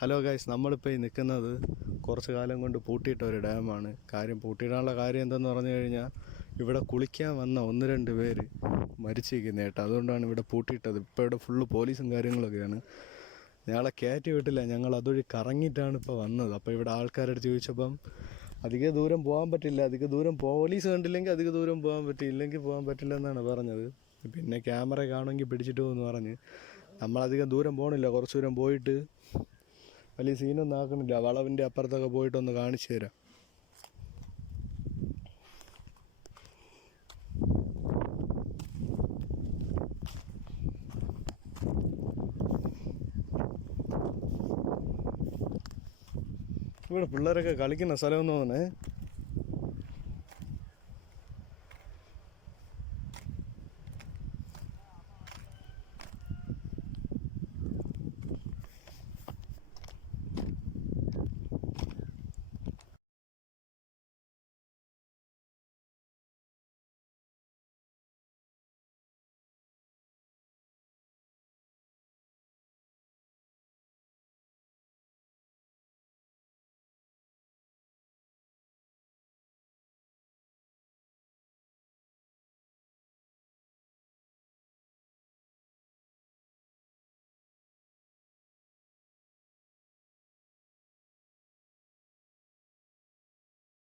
Hello guys, നമ്മളിപ്പോൾ ഈ നിൽക്കുന്നത് കുറച്ച് കാലം കൊണ്ട് പൂട്ടിയിട്ട ഒരു ഡാമാണ്. പൂട്ടിയിടാനുള്ള കാര്യം എന്തെന്ന് പറഞ്ഞു കഴിഞ്ഞാൽ ഇവിടെ കുളിക്കാൻ വന്ന ഒന്ന് രണ്ട് പേര് മരിച്ചിരിക്കുന്ന കേട്ടോ. അതുകൊണ്ടാണ് ഇവിടെ പൂട്ടിയിട്ടത്. ഇപ്പോൾ ഇവിടെ ഫുള്ള് പോലീസും കാര്യങ്ങളൊക്കെയാണ്. ഞങ്ങളെ കയറ്റി വിട്ടില്ല, ഞങ്ങൾ അതുവഴി കറങ്ങിയിട്ടാണ് ഇപ്പോൾ വന്നത്. അപ്പോൾ ഇവിടെ ആൾക്കാരെടുത്ത് ചോദിച്ചപ്പം അധിക ദൂരം പോകാൻ പറ്റില്ല, അധിക ദൂരം പോലീസ് കണ്ടില്ലെങ്കിൽ അധിക ദൂരം പോകാൻ പറ്റില്ലെങ്കിൽ പോകാൻ പറ്റില്ല എന്നാണ് പറഞ്ഞത്. പിന്നെ ക്യാമറ കാണുമെങ്കിൽ പിടിച്ചിട്ട് പോകുമെന്ന് പറഞ്ഞ് നമ്മളധികം ദൂരം പോകണില്ല. കുറച്ച് ദൂരം പോയിട്ട് വലിയ സീനൊന്നും ആക്കണില്ല. വളവിൻ്റെ അപ്പുറത്തൊക്കെ പോയിട്ടൊന്ന് കാണിച്ചു തരാം. ഇവിടെ പിള്ളേരൊക്കെ കളിക്കുന്ന സ്ഥലമെന്ന് തോന്നണേ.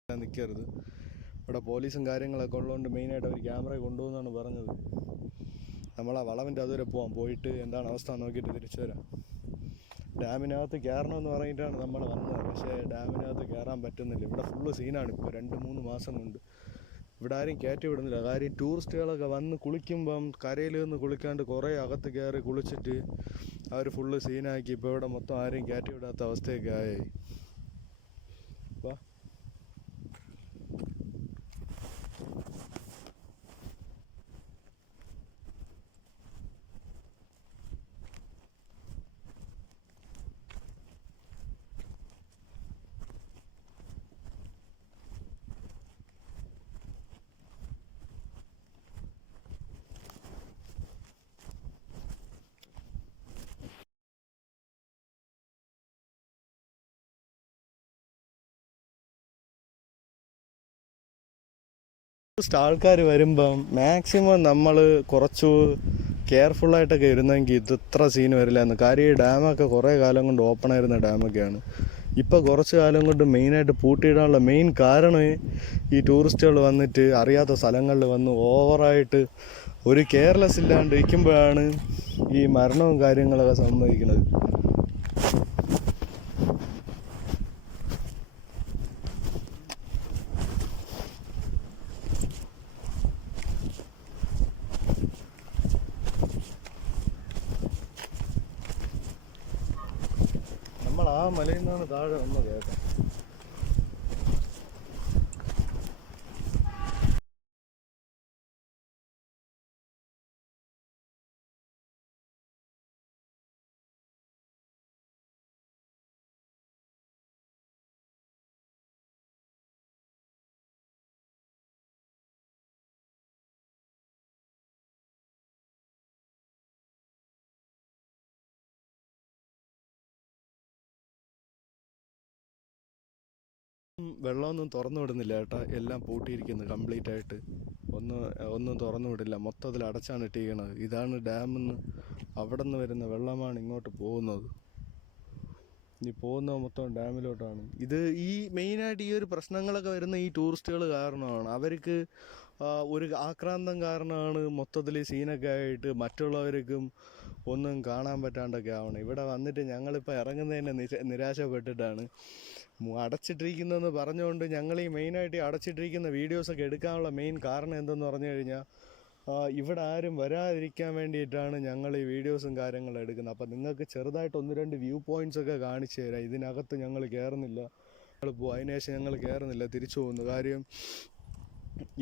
നിൽക്കരുത്, ഇവിടെ പോലീസും കാര്യങ്ങളൊക്കെ ഉള്ളതുകൊണ്ട് മെയിനായിട്ട് അവർ ക്യാമറ കൊണ്ടുപോകുന്നാണ് പറഞ്ഞത്. നമ്മൾ ആ വളവിൻ്റെ അതുവരെ പോയിട്ട് എന്താണ് അവസ്ഥ നോക്കിയിട്ട് തിരിച്ചു വരാം. ഡാമിനകത്ത് കയറണമെന്ന് പറഞ്ഞിട്ടാണ് നമ്മൾ വന്നത്, പക്ഷേ ഡാമിനകത്ത് കയറാൻ പറ്റുന്നില്ല. ഇവിടെ ഫുള്ള് സീനാണ്. ഇപ്പോൾ 2-3 മാസം കൊണ്ട് ഇവിടെ ആരും കയറ്റി വിടുന്നില്ല. കാര്യം ടൂറിസ്റ്റുകളൊക്കെ വന്ന് കുളിക്കുമ്പം കരയിൽ നിന്ന് കുളിക്കാണ്ട് കുറേ അകത്ത് കയറി കുളിച്ചിട്ട് അവർ ഫുള്ള് സീനാക്കി. ഇപ്പോൾ ഇവിടെ മൊത്തം ആരെയും കയറ്റി വിടാത്ത അവസ്ഥയൊക്കെ ആയി. അപ്പോൾ ആൾക്കാർ വരുമ്പം മാക്സിമം നമ്മൾ കുറച്ച് കെയർഫുള്ളായിട്ടൊക്കെ ഇരുന്നെങ്കിൽ ഇത് ഇത്ര സീൻ വരില്ലായിരുന്നു. കാര്യം ഈ ഡാമൊക്കെ കുറേ കാലം കൊണ്ട് ഓപ്പൺ ആയിരുന്ന ഡാമൊക്കെയാണ്. ഇപ്പോൾ കുറച്ച് കാലം കൊണ്ട് മെയിനായിട്ട് പൂട്ടിയിടാനുള്ള മെയിൻ കാരണം ഈ ടൂറിസ്റ്റുകൾ വന്നിട്ട് അറിയാത്ത സ്ഥലങ്ങളിൽ വന്ന് ഓവറായിട്ട് ഒരു കെയർലെസ് ഇല്ലാണ്ട് ഇരിക്കുമ്പോഴാണ് ഈ മരണവും കാര്യങ്ങളൊക്കെ സംഭവിക്കുന്നത്. നമ്മൾ ആ മലയിൽ നിന്നാണ് താഴെ വന്നത് കേട്ടോ. വെള്ളമൊന്നും തുറന്നു വിടുന്നില്ല ചേട്ടാ, എല്ലാം പൂട്ടിയിരിക്കുന്നു കംപ്ലീറ്റ് ആയിട്ട്. ഒന്നും തുറന്നു വിടില്ല, മൊത്തത്തിൽ അടച്ചാണ് ഇട്ടിരിക്കുന്നത്. ഇതാണ് ഡാമിന്ന് അവിടെ നിന്ന് വരുന്ന വെള്ളമാണ് ഇങ്ങോട്ട് പോകുന്നത്. ഇനി പോകുന്നത് മൊത്തം ഡാമിലോട്ടാണ്. ഈ മെയിനായിട്ട് ഈ ഒരു പ്രശ്നങ്ങളൊക്കെ വരുന്ന ഈ ടൂറിസ്റ്റുകൾ കാരണമാണ്. അവർക്ക് ഒരു ആക്രാന്തം കാരണമാണ് മൊത്തത്തിൽ സീനൊക്കെ ആയിട്ട് മറ്റുള്ളവർക്കും ഒന്നും കാണാൻ പറ്റാണ്ടൊക്കെ ആവണം. ഇവിടെ വന്നിട്ട് ഞങ്ങളിപ്പോൾ ഇറങ്ങുന്നതിനെ നിരാശപ്പെട്ടിട്ടാണ്. അടച്ചിട്ടിരിക്കുന്നതെന്ന് പറഞ്ഞുകൊണ്ട് ഞങ്ങൾ ഈ മെയിനായിട്ട് അടച്ചിട്ടിരിക്കുന്ന വീഡിയോസൊക്കെ എടുക്കാനുള്ള മെയിൻ കാരണം എന്തെന്ന് പറഞ്ഞു കഴിഞ്ഞാൽ ഇവിടെ ആരും വരാതിരിക്കാൻ വേണ്ടിയിട്ടാണ് ഞങ്ങൾ ഈ വീഡിയോസും കാര്യങ്ങളും എടുക്കുന്നത്. അപ്പം നിങ്ങൾക്ക് ചെറുതായിട്ട് 1-2 വ്യൂ പോയിൻറ്റ്സൊക്കെ കാണിച്ചു തരാം. ഇതിനകത്ത് ഞങ്ങൾ കയറുന്നില്ല, അതിനുശേഷം ഞങ്ങൾ കയറുന്നില്ല, തിരിച്ചു പോകുന്നു. കാര്യം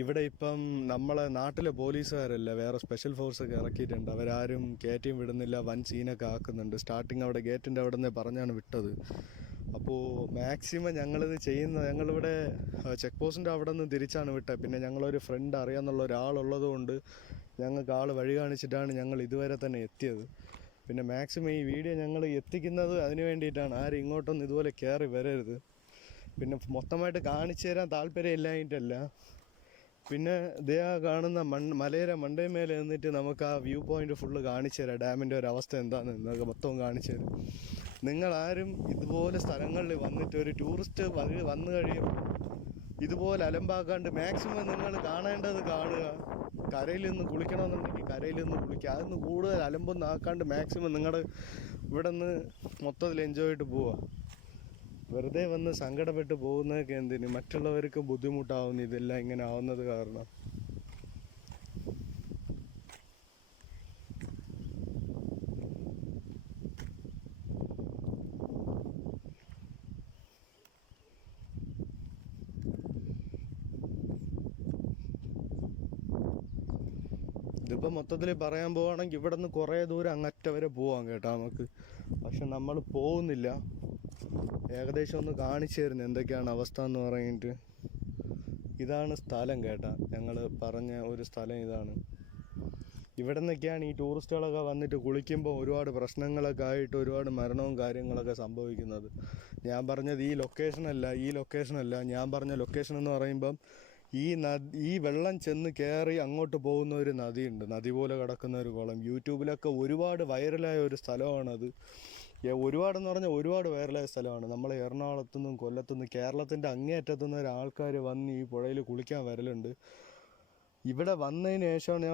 ഇവിടെ ഇപ്പം നമ്മളെ നാട്ടിലെ പോലീസുകാരല്ല, വേറെ സ്പെഷ്യൽ ഫോഴ്സൊക്കെ ഇറക്കിയിട്ടുണ്ട്. അവരാരും കയറ്റിയും വിടുന്നില്ല, വൻ സീനൊക്കെ ആക്കുന്നുണ്ട്. സ്റ്റാർട്ടിങ് അവിടെ ഗേറ്റിൻ്റെ അവിടെ നിന്ന് പറഞ്ഞാണ് വിട്ടത്. അപ്പോൾ മാക്സിമം ഞങ്ങളിവിടെ ചെക്ക് പോസ്റ്റിൻ്റെ അവിടെ നിന്ന് തിരിച്ചാണ് വിട്ടത്. പിന്നെ ഞങ്ങളൊരു ഫ്രണ്ട് അറിയാമെന്നുള്ള ഒരാളുള്ളത് കൊണ്ട് ഞങ്ങൾക്ക് ആൾ വഴി കാണിച്ചിട്ടാണ് ഞങ്ങൾ ഇതുവരെ തന്നെ എത്തിയത്. പിന്നെ മാക്സിമം ഈ വീഡിയോ ഞങ്ങൾ എത്തിക്കുന്നത് അതിന് വേണ്ടിയിട്ടാണ്. ആരും ഇങ്ങോട്ടൊന്നും ഇതുപോലെ കയറി വരരുത്. പിന്നെ മൊത്തമായിട്ട് കാണിച്ചു തരാൻ താല്പര്യം ഇല്ലായിട്ടല്ല. പിന്നെ ദേ ആ കാണുന്ന മലയുടെ മണ്ടേമേലെ നിന്നിട്ട് നമുക്ക് ആ വ്യൂ പോയിന്റ് ഫുള്ള് കാണിച്ചു തരാം. ഡാമിൻ്റെ ഒരു അവസ്ഥ എന്താണെന്ന് എന്നൊക്കെ മൊത്തം കാണിച്ചു തരും. നിങ്ങളാരും ഇതുപോലെ സ്ഥലങ്ങളിൽ വന്നിട്ട് ഒരു ടൂറിസ്റ്റ് വന്നു കഴിയുമ്പോൾ ഇതുപോലെ അലമ്പാക്കാണ്ട് മാക്സിമം നിങ്ങൾ കാണേണ്ടത് കാണുക. കരയിൽ നിന്ന് കുളിക്കണമെന്നുണ്ടെങ്കിൽ കരയിൽ നിന്ന് കുളിക്കുക. അതൊന്ന് കൂടുതൽ അലമ്പൊന്നും ആക്കാണ്ട് മാക്സിമം നിങ്ങളുടെ ഇവിടെ നിന്ന് മൊത്തത്തിൽ എൻജോയ് ചെയ്തിട്ട് പോവുക. വെറുതെ വന്ന് സങ്കടപ്പെട്ട് പോകുന്നതൊക്കെ എന്തിന്? മറ്റുള്ളവർക്ക് ബുദ്ധിമുട്ടാവുന്നു ഇതെല്ലാം ഇങ്ങനെ ആവുന്നത് കാരണം. ഇതിപ്പോൾ മൊത്തത്തിൽ പറയാൻ പോവുകയാണെങ്കിൽ ഇവിടെ നിന്ന് കുറേ ദൂരം അങ്ങറ്റ വരെ പോവാം കേട്ടോ നമുക്ക്. പക്ഷെ നമ്മൾ പോകുന്നില്ല. ഏകദേശം ഒന്ന് കാണിച്ചു തരുന്നു എന്തൊക്കെയാണ് അവസ്ഥ എന്ന് പറഞ്ഞിട്ട്. ഇതാണ് സ്ഥലം കേട്ടാ, ഞങ്ങൾ പറഞ്ഞ ഒരു സ്ഥലം ഇതാണ്. ഇവിടെ നിന്നൊക്കെയാണ് ഈ ടൂറിസ്റ്റുകളൊക്കെ വന്നിട്ട് കുളിക്കുമ്പോൾ ഒരുപാട് പ്രശ്നങ്ങളൊക്കെ ആയിട്ട് ഒരുപാട് മരണവും കാര്യങ്ങളൊക്കെ സംഭവിക്കുന്നത്. ഞാൻ പറഞ്ഞത് ഈ ലൊക്കേഷനല്ല, ഞാൻ പറഞ്ഞ ലൊക്കേഷൻ എന്ന് പറയുമ്പം ഈ വെള്ളം ചെന്ന് കയറി അങ്ങോട്ട് പോകുന്ന ഒരു നദിയുണ്ട്, നദി പോലെ കിടക്കുന്ന ഒരു കുളം. യൂട്യൂബിലൊക്കെ ഒരുപാട് വൈറലായ ഒരു സ്ഥലമാണത്. ഒരുപാടെന്ന് പറഞ്ഞാൽ ഒരുപാട് വൈറലായ സ്ഥലമാണ്. നമ്മൾ എറണാകുളത്തുനിന്നും കൊല്ലത്തുനിന്നും കേരളത്തിൻ്റെ അങ്ങേയറ്റത്തുനിന്ന് ഒരാൾക്കാർ വന്ന് ഈ പുഴയിൽ കുളിക്കാൻ വരലുണ്ട്. ഇവിടെ വന്നതിന് ശേഷമാണ്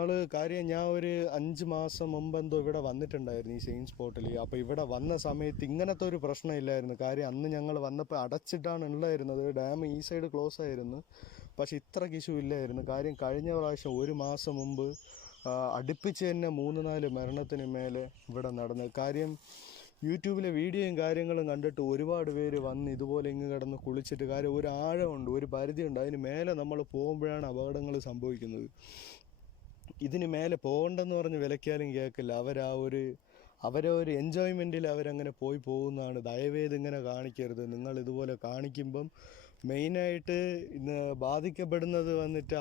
ഞാൻ ഒരു 5 മാസം മുമ്പ് എന്തോ ഇവിടെ വന്നിട്ടുണ്ടായിരുന്നു ഈ സെയിം സ്പോട്ടിൽ. അപ്പോൾ ഇവിടെ വന്ന സമയത്ത് ഇങ്ങനത്തെ ഒരു പ്രശ്നമില്ലായിരുന്നു. കാര്യം അന്ന് ഞങ്ങൾ വന്നപ്പോൾ അടച്ചിട്ടാണ് ഉള്ളായിരുന്നത്. ഡാം ഈ സൈഡ് ക്ലോസ് ആയിരുന്നു. പക്ഷെ ഇത്രയ്ക്ക് ഇഷ്യൂ ഇല്ലായിരുന്നു. കാര്യം കഴിഞ്ഞ പ്രാവശ്യം 1 മാസം മുമ്പ് അടുപ്പിച്ച് തന്നെ 3-4 മരണത്തിന് മേലെ ഇവിടെ നടന്നു. കാര്യം യൂട്യൂബിലെ വീഡിയോയും കാര്യങ്ങളും കണ്ടിട്ട് ഒരുപാട് പേര് വന്ന് ഇതുപോലെ ഇങ്ങ് കിടന്ന് കുളിച്ചിട്ട്. കാര്യം ഒരു ആഴമുണ്ട്, ഒരു പരിധിയുണ്ട്, അതിന് മേലെ നമ്മൾ പോകുമ്പോഴാണ് അപകടങ്ങൾ സംഭവിക്കുന്നത്. ഇതിന് മേലെ പോകണ്ടെന്ന് പറഞ്ഞ് വിലക്കിയാലും കേൾക്കില്ല. അവരെ ഒരു എൻജോയ്മെൻറ്റിൽ അവരങ്ങനെ പോകുന്നതാണ്. ദയവേത് ഇങ്ങനെ കാണിക്കരുത്. നിങ്ങൾ ഇതുപോലെ കാണിക്കുമ്പം മെയിനായിട്ട് ഇന്ന് ബാധിക്കപ്പെടുന്നത്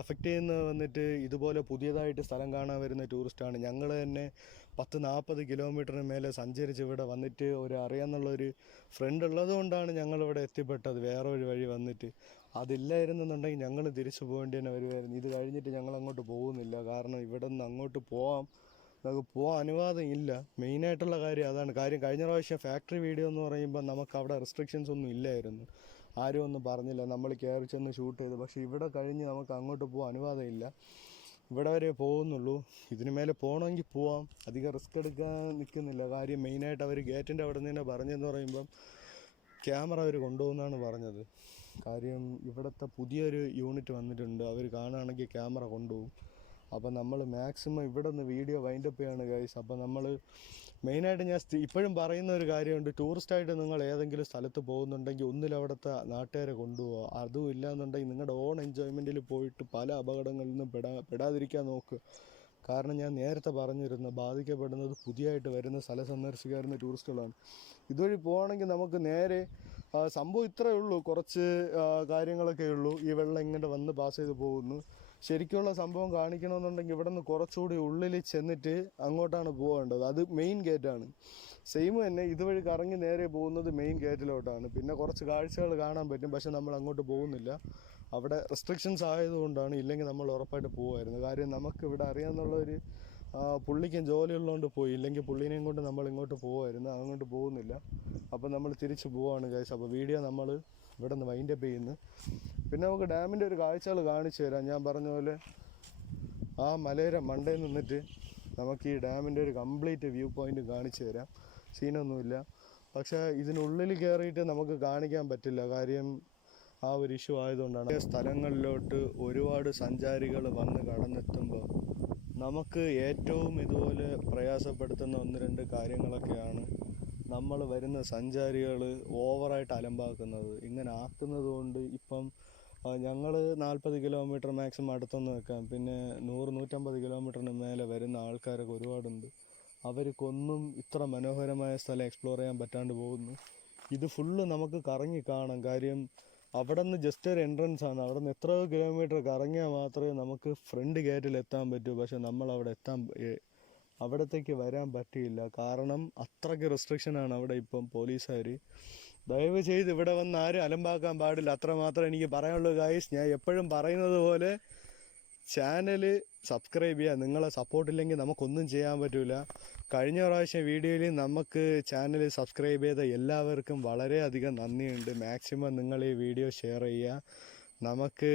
അഫക്റ്റ് ചെയ്യുന്നത് ഇതുപോലെ പുതിയതായിട്ട് സ്ഥലം കാണാൻ വരുന്ന ടൂറിസ്റ്റാണ്. ഞങ്ങൾ തന്നെ 10-40 കിലോമീറ്ററിന് മേലെ സഞ്ചരിച്ച് ഇവിടെ വന്നിട്ട് അറിയാമെന്നുള്ളൊരു ഫ്രണ്ട് ഉള്ളത് കൊണ്ടാണ് ഞങ്ങളിവിടെ എത്തിപ്പെട്ടത്. വേറെ ഒരു വഴി വന്നിട്ട് അതില്ലായിരുന്നെന്നുണ്ടെങ്കിൽ ഞങ്ങൾ തിരിച്ചു പോകേണ്ടി തന്നെ വരുമായിരുന്നു. ഇത് കഴിഞ്ഞിട്ട് ഞങ്ങൾ അങ്ങോട്ട് പോകുന്നില്ല. കാരണം ഇവിടെ നിന്ന് അങ്ങോട്ട് നമുക്ക് പോകാൻ അനുവാദം ഇല്ല. മെയിനായിട്ടുള്ള കാര്യം അതാണ്. കഴിഞ്ഞ പ്രാവശ്യം ഫാക്ടറി വീഡിയോ എന്ന് പറയുമ്പോൾ നമുക്ക് അവിടെ റെസ്ട്രിക്ഷൻസ് ഒന്നും ഇല്ലായിരുന്നു. ആരും ഒന്നും പറഞ്ഞില്ല. നമ്മൾ കയറി ചെന്ന് ഷൂട്ട് ചെയ്തു. പക്ഷേ ഇവിടെ കഴിഞ്ഞ് നമുക്ക് അങ്ങോട്ട് പോകാൻ അനുവാദമില്ല. ഇവിടെ വരെ പോകുന്നുള്ളൂ. ഇതിന് മേലെ പോകണമെങ്കിൽ പോവാം. അധികം റിസ്ക് എടുക്കാൻ നിൽക്കുന്നില്ല. കാര്യം മെയിനായിട്ട് അവർ ഗേറ്റിൻ്റെ അവിടെ നിന്ന് തന്നെ പറഞ്ഞതെന്ന് പറയുമ്പം ക്യാമറ അവർ കൊണ്ടുപോകുന്നതാണ് പറഞ്ഞത്. കാര്യം ഇവിടുത്തെ പുതിയൊരു യൂണിറ്റ് വന്നിട്ടുണ്ട്. അവർ കാണുകയാണെങ്കിൽ ക്യാമറ കൊണ്ടുപോകും. അപ്പം നമ്മൾ മാക്സിമം ഇവിടെ നിന്ന് വീഡിയോ വൈൻഡപ്പ് ചെയ്യാണ് ഗൈസ്. അപ്പം നമ്മൾ മെയിനായിട്ട് ഞാൻ ഇപ്പോഴും പറയുന്ന ഒരു കാര്യമുണ്ട്. ടൂറിസ്റ്റായിട്ട് നിങ്ങൾ ഏതെങ്കിലും സ്ഥലത്ത് പോകുന്നുണ്ടെങ്കിൽ അവിടുത്തെ നാട്ടുകാരെ കൊണ്ടുപോകുക. അതും ഇല്ലയെന്നുണ്ടെങ്കിൽ നിങ്ങളുടെ ഓൺ എൻജോയ്മെൻറ്റിൽ പോയിട്ട് പല അപകടങ്ങളിൽ നിന്നും പെടാതിരിക്കാൻ നോക്കുക. കാരണം ഞാൻ നേരത്തെ പറഞ്ഞിരുന്നു, ബാധിക്കപ്പെടുന്നത് പുതിയതായിട്ട് വരുന്ന സ്ഥലം സന്ദർശിക്കാൻ വരുന്ന ടൂറിസ്റ്റുകളാണ്. ഇതുവഴി പോവുകയാണെങ്കിൽ നമുക്ക് നേരെ സംഭവം ഇത്രയേ ഉള്ളൂ. കുറച്ച് കാര്യങ്ങളൊക്കെ ഉള്ളൂ. ഈ വെള്ളം ഇങ്ങനെ വന്ന് പാസ് ചെയ്ത് പോകുന്നു. ശരിക്കുള്ള സംഭവം കാണിക്കണമെന്നുണ്ടെങ്കിൽ ഇവിടെ നിന്ന് കുറച്ചുകൂടി ഉള്ളിൽ ചെന്നിട്ട് അങ്ങോട്ടാണ് പോകേണ്ടത്. അത് മെയിൻ ഗേറ്റാണ്. സെയിം തന്നെ ഇതുവഴി കറങ്ങി നേരെ പോകുന്നത് മെയിൻ ഗേറ്റിലോട്ടാണ്. പിന്നെ കുറച്ച് കാഴ്ചകൾ കാണാൻ പറ്റും. പക്ഷെ നമ്മൾ അങ്ങോട്ട് പോകുന്നില്ല. അവിടെ റെസ്ട്രിക്ഷൻസ് ആയതുകൊണ്ടാണ്. ഇല്ലെങ്കിൽ നമ്മൾ ഉറപ്പായിട്ട് പോകുമായിരുന്നു. കാര്യം നമുക്കിവിടെ അറിയാമെന്നുള്ളൊരു പുള്ളിക്കും ജോലിയുള്ളതുകൊണ്ട് പോയി. ഇല്ലെങ്കിൽ പുള്ളീനെയും കൊണ്ട് നമ്മൾ ഇങ്ങോട്ട് പോകുമായിരുന്നു. അങ്ങോട്ട് പോകുന്നില്ല. അപ്പോൾ നമ്മൾ തിരിച്ച് പോവാണ് ഗൈസ്. അപ്പോൾ വീഡിയോ നമ്മൾ ഇവിടെ നിന്ന് വൈൻഡപ്പ് ചെയ്യുന്നു. പിന്നെ നമുക്ക് ഡാമിൻ്റെ ഒരു കാഴ്ചകൾ കാണിച്ചു തരാം. ഞാൻ പറഞ്ഞ പോലെ ആ മലയുടെ മണ്ടയിൽ നിന്നിട്ട് നമുക്ക് ഈ ഡാമിൻ്റെ ഒരു കംപ്ലീറ്റ് വ്യൂ പോയിൻ്റ് കാണിച്ചു തരാം. സീനൊന്നുമില്ല. പക്ഷേ ഇതിനുള്ളിൽ കയറിയിട്ട് നമുക്ക് കാണിക്കാൻ പറ്റില്ല. കാര്യം ആ ഒരു ഇഷ്യൂ ആയതുകൊണ്ടാണ്. സ്ഥലങ്ങളിലോട്ട് ഒരുപാട് സഞ്ചാരികൾ വന്ന് കടന്നെത്തുമ്പോൾ നമുക്ക് ഏറ്റവും ഇതുപോലെ പ്രയാസപ്പെടുത്തുന്ന 1-2 കാര്യങ്ങളൊക്കെയാണ് നമ്മൾ വരുന്ന സഞ്ചാരികൾ ഓവറായിട്ട് അലമ്പാക്കുന്നത്. ഇങ്ങനെ ആക്കുന്നത് കൊണ്ട് ഇപ്പം ഞങ്ങൾ 40 കിലോമീറ്റർ മാക്സിമം അടുത്തൊന്ന് വെക്കാം. പിന്നെ 100-150 കിലോമീറ്ററിന് മേലെ വരുന്ന ആൾക്കാരൊക്കെ ഒരുപാടുണ്ട്. അവർക്കൊന്നും ഇത്ര മനോഹരമായ സ്ഥലം എക്സ്പ്ലോർ ചെയ്യാൻ പറ്റാണ്ട് പോകുന്നു. ഇത് ഫുള്ള് നമുക്ക് കറങ്ങി കാണാം. കാര്യം അവിടെ നിന്ന് ജസ്റ്റ് ഒരു എൻട്രൻസ് ആണ്. അവിടെ നിന്ന് എത്രയോ കിലോമീറ്റർ കറങ്ങിയാൽ മാത്രമേ നമുക്ക് ഫ്രണ്ട് ഗേറ്റിൽ എത്താൻ പറ്റൂ. പക്ഷെ നമ്മൾ അവിടെ എത്താൻ അവിടത്തേക്ക് വരാൻ പറ്റിയില്ല. കാരണം അത്രയ്ക്ക് റെസ്ട്രിക്ഷനാണ് അവിടെ ഇപ്പം പോലീസുകാർ. ദയവ് ചെയ്ത് ഇവിടെ വന്ന് ആരും അലമ്പാക്കാൻ പാടില്ല, അത്രമാത്രം എനിക്ക് പറയാനുള്ളൂ ഗായ്സ്. ഞാൻ എപ്പോഴും പറയുന്നത് പോലെ ചാനൽ സബ്സ്ക്രൈബ് ചെയ്യുക. നിങ്ങളെ സപ്പോർട്ടില്ലെങ്കിൽ നമുക്കൊന്നും ചെയ്യാൻ പറ്റില്ല. കഴിഞ്ഞ പ്രാവശ്യം വീഡിയോയിൽ നമുക്ക് ചാനൽ സബ്സ്ക്രൈബ് ചെയ്ത എല്ലാവർക്കും വളരെയധികം നന്ദിയുണ്ട്. മാക്സിമം നിങ്ങൾ ഈ വീഡിയോ ഷെയർ ചെയ്യുക. നമുക്ക്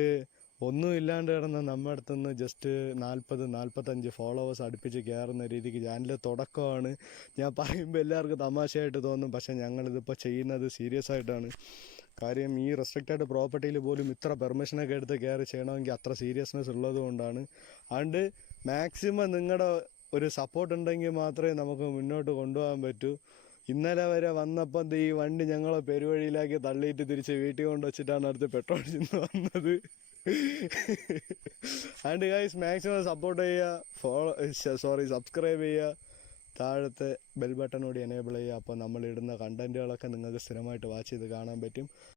ഒന്നും ഇല്ലാണ്ട് കിടന്ന നമ്മുടെ അടുത്തുനിന്ന് ജസ്റ്റ് 40-45 ഫോളോവേഴ്സ് അടുപ്പിച്ച് കയറുന്ന രീതിക്ക് ചാനൽ തുടക്കമാണ്. ഞാൻ പറയുമ്പോൾ എല്ലാവർക്കും തമാശയായിട്ട് തോന്നും, പക്ഷേ ഞങ്ങളിതിപ്പോൾ ചെയ്യുന്നത് സീരിയസ് ആയിട്ടാണ്. കാര്യം ഈ റെസ്ട്രിക്റ്റഡ് പ്രോപ്പർട്ടിയിൽ പോലും ഇത്ര പെർമിഷനൊക്കെ എടുത്ത് കയറി ചെയ്യണമെങ്കിൽ അത്ര സീരിയസ്നെസ് ഉള്ളത് കൊണ്ടാണ്. അതുകൊണ്ട് മാക്സിമം നിങ്ങളുടെ ഒരു സപ്പോർട്ട് ഉണ്ടെങ്കിൽ മാത്രമേ നമുക്ക് മുന്നോട്ട് കൊണ്ടുപോകാൻ പറ്റൂ. ഇന്നലെ വരെ വന്നപ്പം ഈ വണ്ടി ഞങ്ങളെ പെരുവഴിയിലാക്കി തള്ളിയിട്ട് തിരിച്ച് വീട്ടിൽ കൊണ്ടുവച്ചിട്ടാണ് അടുത്ത് പെട്രോൾ ചെന്ന് വന്നത്. ആൻഡ് ഗൈസ് മാക്സിമം സപ്പോർട്ട് ചെയ്യുക, സബ്സ്ക്രൈബ് ചെയ്യുക, താഴത്തെ ബെൽ ബട്ടൺ കൂടി എനേബിൾ ചെയ്യുക. അപ്പോൾ നമ്മൾ ഇടുന്ന കണ്ടൻറ്റുകളൊക്കെ നിങ്ങൾക്ക് സ്ഥിരമായിട്ട് വാച്ച് ചെയ്ത് കാണാൻ പറ്റും.